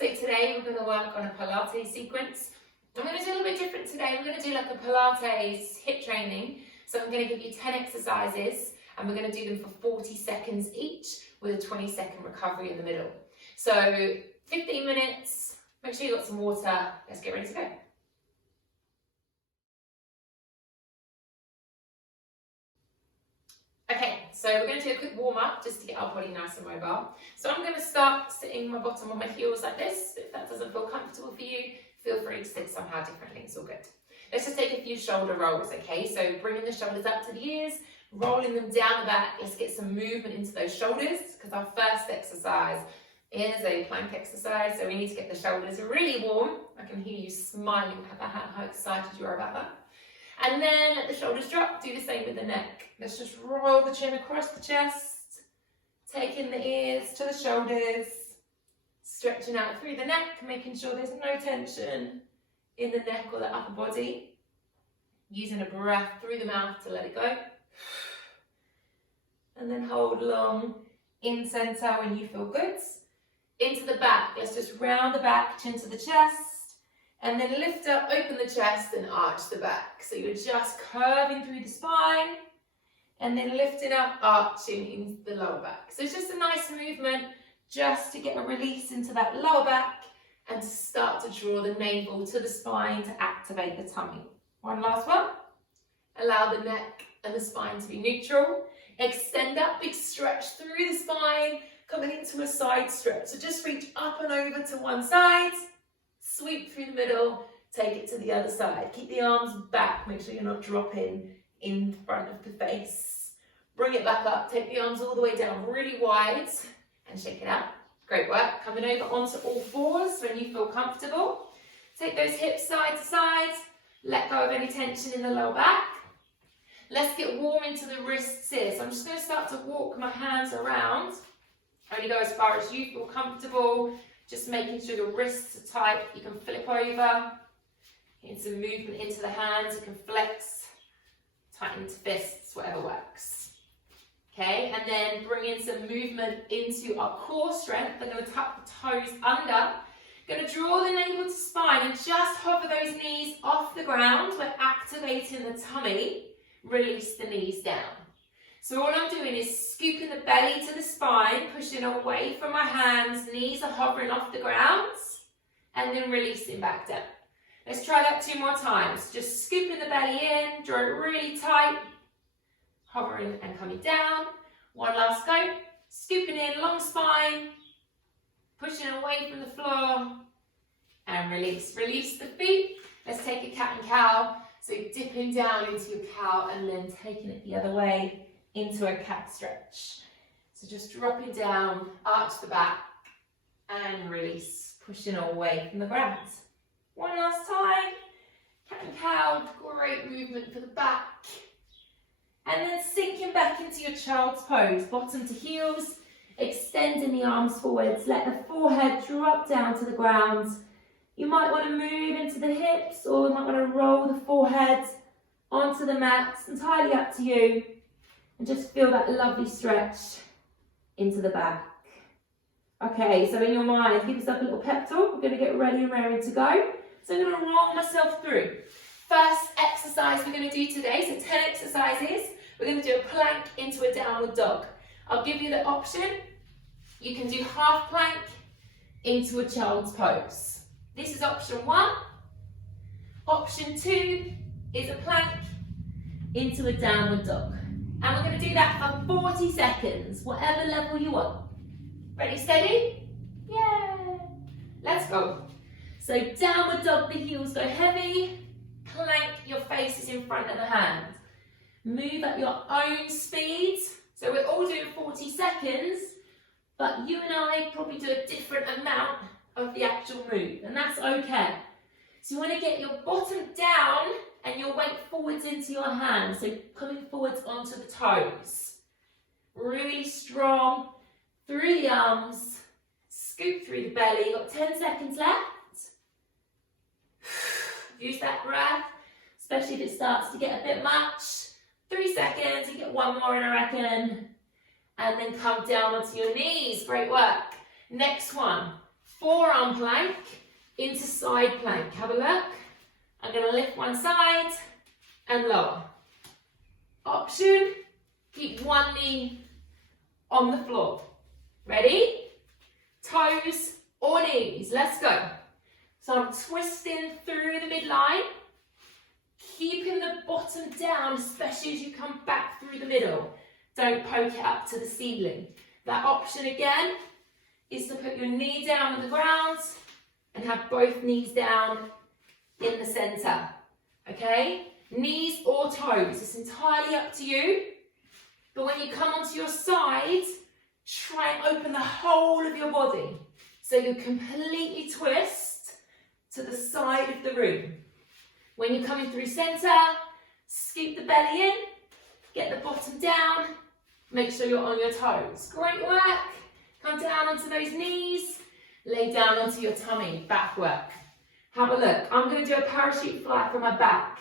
So today we're going to work on a Pilates sequence. I'm going to do a little bit different today. We're going to do like a Pilates hip training. So I'm going to give you 10 exercises and we're going to do them for 40 seconds each with a 20-second recovery in the middle. So 15 minutes, make sure you've got some water. Let's get ready to go. Okay, so we're going to do a quick warm up just to get our body nice and mobile. So I'm going to start sitting my bottom on my heels like this. If that doesn't feel comfortable for you, feel free to sit somehow differently, it's all good. Let's just take a few shoulder rolls, okay? So bringing the shoulders up to the ears, rolling them down the back. Let's get some movement into those shoulders because our first exercise is a plank exercise. So we need to get the shoulders really warm. I can hear you smiling about how excited you are about that. And then let the shoulders drop, do the same with the neck. Let's just roll the chin across the chest, taking the ears to the shoulders, stretching out through the neck, making sure there's no tension in the neck or the upper body. Using a breath through the mouth to let it go. And then hold long in center when you feel good. Into the back, let's just round the back, chin to the chest. And then lift up, open the chest and arch the back. So you're just curving through the spine and then lifting up, arching into the lower back. So it's just a nice movement just to get a release into that lower back and to start to draw the navel to the spine to activate the tummy. One last one. Allow the neck and the spine to be neutral. Extend up, big stretch through the spine, coming into a side stretch. So just reach up and over to one side. Sweep through the middle, take it to the other side. Keep the arms back, make sure you're not dropping in front of the face. Bring it back up, take the arms all the way down really wide and shake it out. Great work. Coming over onto all fours when you feel comfortable. Take those hips side to side, let go of any tension in the lower back. Let's get warm into the wrists here. So I'm just going to start to walk my hands around. Only go as far as you feel comfortable. Just making sure your wrists are tight. You can flip over. Getting some movement into the hands. You can flex, tighten to fists, whatever works. Okay, and then bring in some movement into our core strength. I'm going to tuck the toes under. Going to draw the navel to spine and just hover those knees off the ground. We're activating the tummy. Release the knees down. So all I'm doing is scooping the belly to the spine, pushing away from my hands, knees are hovering off the ground, and then releasing back down. Let's try that 2 more times. Just scooping the belly in, draw it really tight, hovering and coming down. One last go. Scooping in, long spine, pushing away from the floor, and release. Release the feet. Let's take a cat and cow. So dipping down into your cow and then taking it the other way into a cat stretch. So just dropping down, arch the back and release, pushing away from the ground. One last time, cat and cow, great movement for the back. And then sinking back into your child's pose, bottom to heels, extending the arms forwards, let the forehead drop down to the ground. You might want to move into the hips or you might want to roll the forehead onto the mat. It's entirely up to you. And just feel that lovely stretch into the back. Okay, so in your mind, give yourself a little pep talk. We're going to get ready and raring to go. So I'm going to roll myself through. First exercise we're going to do today, so 10 exercises. We're going to do a plank into a downward dog. I'll give you the option. You can do half plank into a child's pose. This is option 1. Option 2 is a plank into a downward dog. And we're going to do that for 40 seconds, whatever level you want. Ready, steady? Yeah. Let's go. So downward dog, the heels go heavy. Plank, your face is in front of the hand. Move at your own speed. So we're all doing 40 seconds, but you and I probably do a different amount of the actual move, and that's okay. So you want to get your bottom down and your weight forwards into your hands, so coming forwards onto the toes. Really strong through the arms, scoop through the belly. You've got 10 seconds left. Use that breath, especially if it starts to get a bit much. 3 seconds, you get 1 more in, I reckon. And then come down onto your knees. Great work. Next one, Forearm plank into side plank. Have a look. I'm going to lift one side and lower. Option, keep one knee on the floor. Ready? Toes or knees. Let's go. So I'm twisting through the midline, keeping the bottom down, especially as you come back through the middle. Don't poke it up to the ceiling. That option again is to put your knee down on the ground and have both knees down in the center. Okay? Knees or toes, it's entirely up to you. But when you come onto your side, try and open the whole of your body. So you completely twist to the side of the room. When you're coming through center, scoop the belly in, get the bottom down, make sure you're on your toes. Great work. Come down onto those knees, lay down onto your tummy, back work. Have a look. I'm going to do a parachute fly from my back.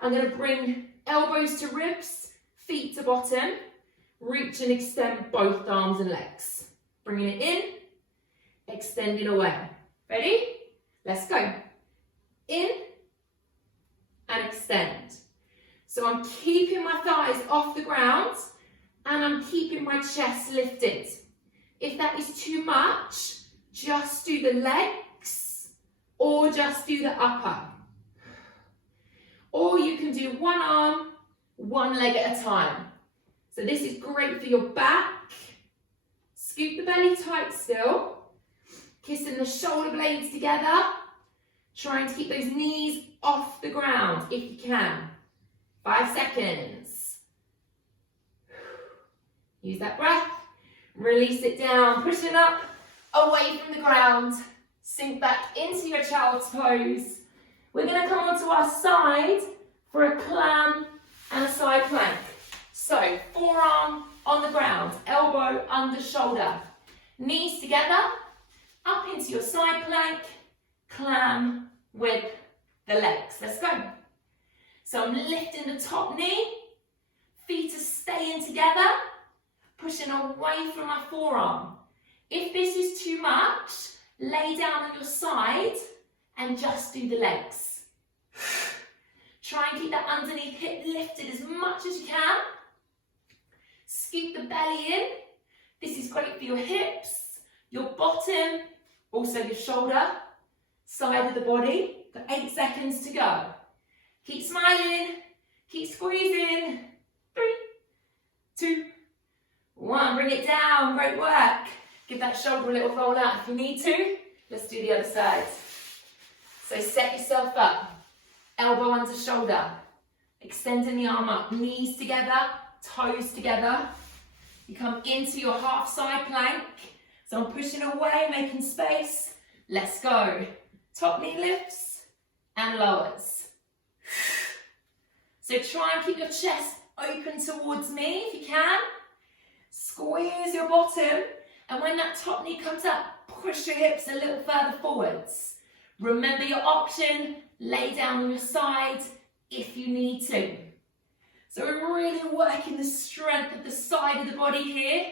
I'm going to bring elbows to ribs, feet to bottom, reach and extend both arms and legs. Bringing it in, extending away. Ready? Let's go. In and extend. So I'm keeping my thighs off the ground and I'm keeping my chest lifted. If that is too much, just do the legs or just do the upper. Or you can do one arm, one leg at a time. So this is great for your back. Scoop the belly tight still. Kissing the shoulder blades together. Trying to keep those knees off the ground if you can. 5 seconds. Use that breath. Release it down. Push it up, away from the ground. Sink back into your child's pose. We're going to come onto our side for a clam and a side plank. So, forearm on the ground, elbow under shoulder. Knees together, up into your side plank, clam with the legs. Let's go. So I'm lifting the top knee, feet are staying together, pushing away from my forearm. If this is too much, lay down on your side and just do the legs. Try and keep that underneath hip lifted as much as you can. Scoop the belly in. This is great for your hips, your bottom, also your shoulder, side of the body. Got 8 seconds to go. Keep smiling, keep squeezing. 3, 2, 1. Bring it down, great work. Give that shoulder a little roll out if you need to. Let's do the other side. So set yourself up, elbow under shoulder, extending the arm up, knees together, toes together. You come into your half side plank. So I'm pushing away, making space. Let's go. Top knee lifts and lowers. So try and keep your chest open towards me if you can. Squeeze your bottom. And when that top knee comes up, push your hips a little further forwards. Remember your option, lay down on your side if you need to. So we're really working the strength of the side of the body here.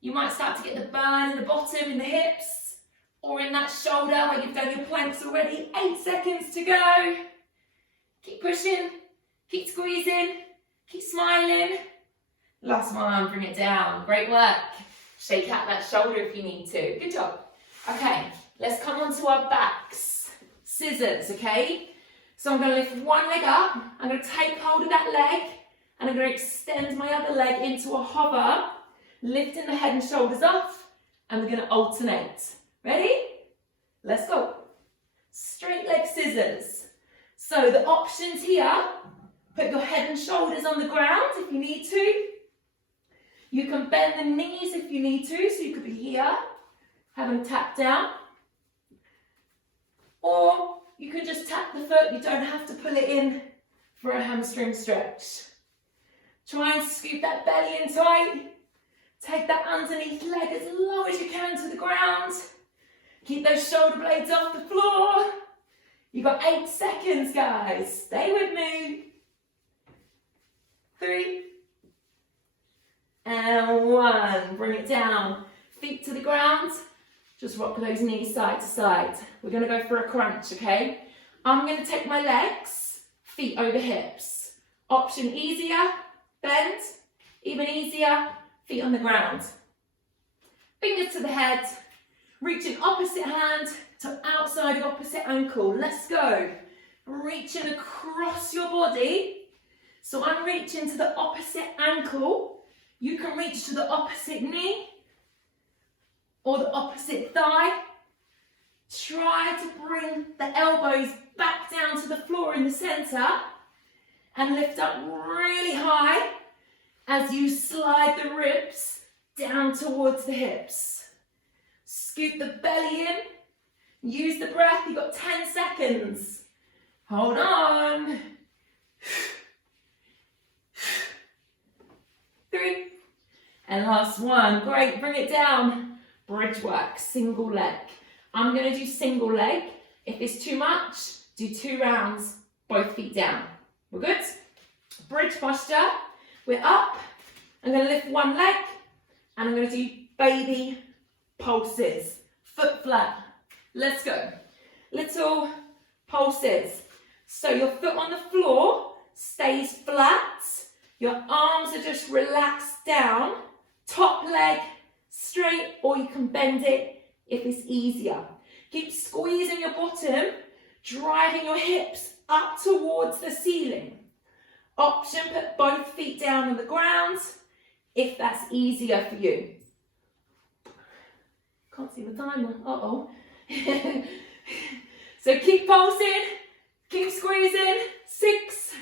You might start to get the burn in the bottom, in the hips, or in that shoulder where you've done your planks already. 8 seconds to go. Keep pushing, keep squeezing, keep smiling. Last one, bring it down. Great work. Shake out that shoulder if you need to. Good job. Okay, let's come onto our backs. Scissors, okay? So I'm going to lift one leg up. I'm going to take hold of that leg, and I'm going to extend my other leg into a hover, lifting the head and shoulders off, and we're going to alternate. Ready? Let's go. Straight leg scissors. So the options here, put your head and shoulders on the ground if you need to. You can bend the knees if you need to, so you could be here, having tap down. Or you can just tap the foot, you don't have to pull it in for a hamstring stretch. Try and scoop that belly in tight. Take that underneath leg as low as you can to the ground. Keep those shoulder blades off the floor. You've got 8 seconds, guys. Stay with me. 3 and 1. Bring it down. Feet to the ground. Just rock those knees side to side. We're going to go for a crunch, okay? I'm going to take my legs, feet over hips. Option easier, bend. Even easier, feet on the ground. Fingers to the head. Reaching opposite hand to outside of opposite ankle. Let's go. Reaching across your body. So I'm reaching to the opposite ankle. You can reach to the opposite knee or the opposite thigh. Try to bring the elbows back down to the floor in the center and lift up really high as you slide the ribs down towards the hips. Scoot the belly in. Use the breath. You've got 10 seconds. Hold on. 3. And last one. Great. Bring it down. Bridge work. Single leg. I'm going to do single leg. If it's too much, do 2 rounds. Both feet down. We're good? Bridge posture. We're up. I'm going to lift one leg. And I'm going to do baby pulses. Foot flat. Let's go. Little pulses. So your foot on the floor stays flat. Your arms are just relaxed down. Top leg straight, or you can bend it if it's easier. Keep squeezing your bottom, driving your hips up towards the ceiling. Option, put both feet down on the ground if that's easier for you. Can't see the timer. Uh-oh. So keep pulsing, keep squeezing. 6,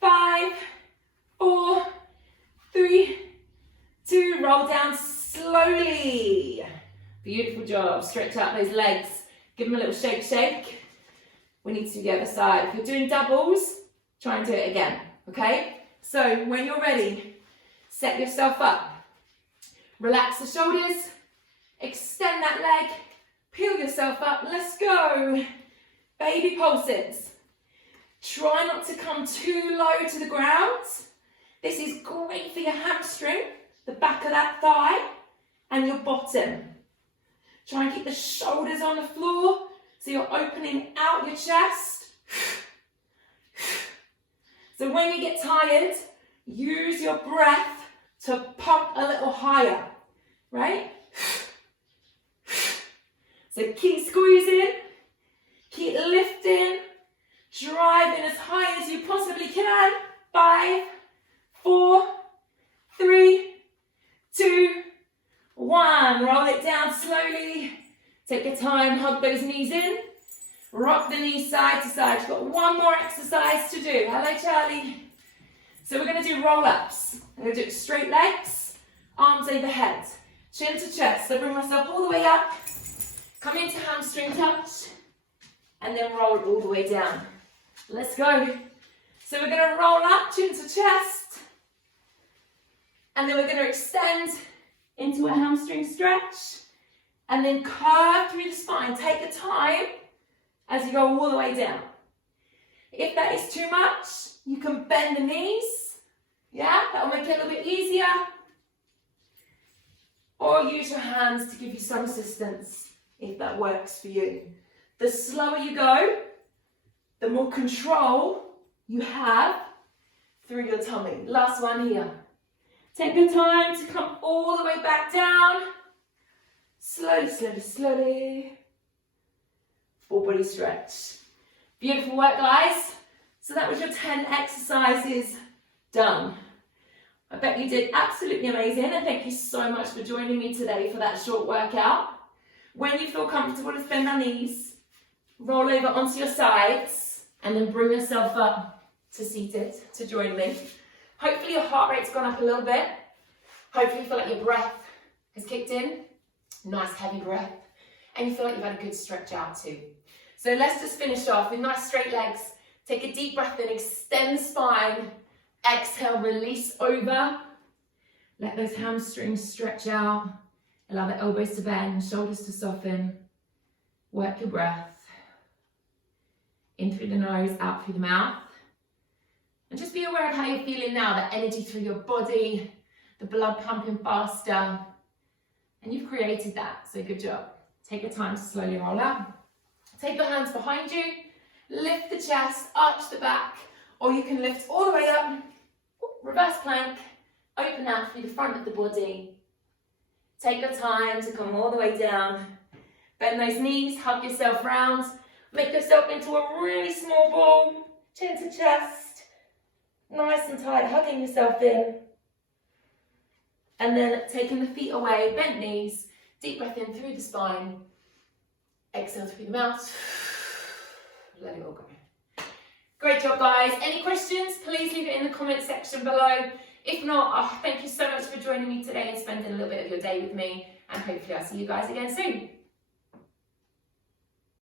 5, 4, 3, 2. Roll down slowly. Beautiful job. Stretch out those legs. Give them a little shake, shake. We need to do the other side. If you're doing doubles, try and do it again. Okay? So when you're ready, set yourself up. Relax the shoulders. Extend that leg. Peel yourself up. Let's go. Baby pulses. Try not to come too low to the ground. This is great for your hamstring, the back of that thigh, and your bottom. Try and keep the shoulders on the floor so you're opening out your chest. So when you get tired, use your breath to pump a little higher, right? So keep squeezing, keep lifting, driving as high as you possibly can. 5, 4, 3, 2, 1. Roll it down slowly. Take your time, hug those knees in. Rock the knees side to side. You've got one more exercise to do. Hello, Charlie. So we're going to do roll-ups. I'm going to do it straight legs, arms overhead, chin to chest. So bring myself all the way up. Come into hamstring touch, and then roll all the way down. Let's go. So we're going to roll up, chin to chest, and then we're going to extend into a hamstring stretch, and then curve through the spine. Take the time as you go all the way down. If that is too much, you can bend the knees. Yeah, that'll make it a little bit easier. Or use your hands to give you some assistance if that works for you. The slower you go, the more control you have through your tummy. Last one here. Take your time to come all the way back down. Slowly, slowly, slowly. Full body stretch. Beautiful work, guys. So that was your 10 exercises done. I bet you did absolutely amazing, and thank you so much for joining me today for that short workout. When you feel comfortable, just bend our knees, roll over onto your sides, and then bring yourself up to seated to join me. Hopefully your heart rate's gone up a little bit. Hopefully you feel like your breath has kicked in. Nice heavy breath. And you feel like you've had a good stretch out too. So let's just finish off with nice straight legs. Take a deep breath in, extend the spine. Exhale, release over. Let those hamstrings stretch out. Allow the elbows to bend, shoulders to soften. Work your breath. In through the nose, out through the mouth. And just be aware of how you're feeling now, the energy through your body, the blood pumping faster. And you've created that, so good job. Take your time to slowly roll out. Take your hands behind you, lift the chest, arch the back, or you can lift all the way up, reverse plank, open out through the front of the body. Take your time to come all the way down. Bend those knees, hug yourself round, make yourself into a really small ball, chin to chest, nice and tight, hugging yourself in. And then taking the feet away, bent knees, deep breath in through the spine, exhale through the mouth, let it all go. Great job, guys. Any questions, please leave it in the comment section below. If not, thank you so much for joining me today and spending a little bit of your day with me, and hopefully I'll see you guys again soon.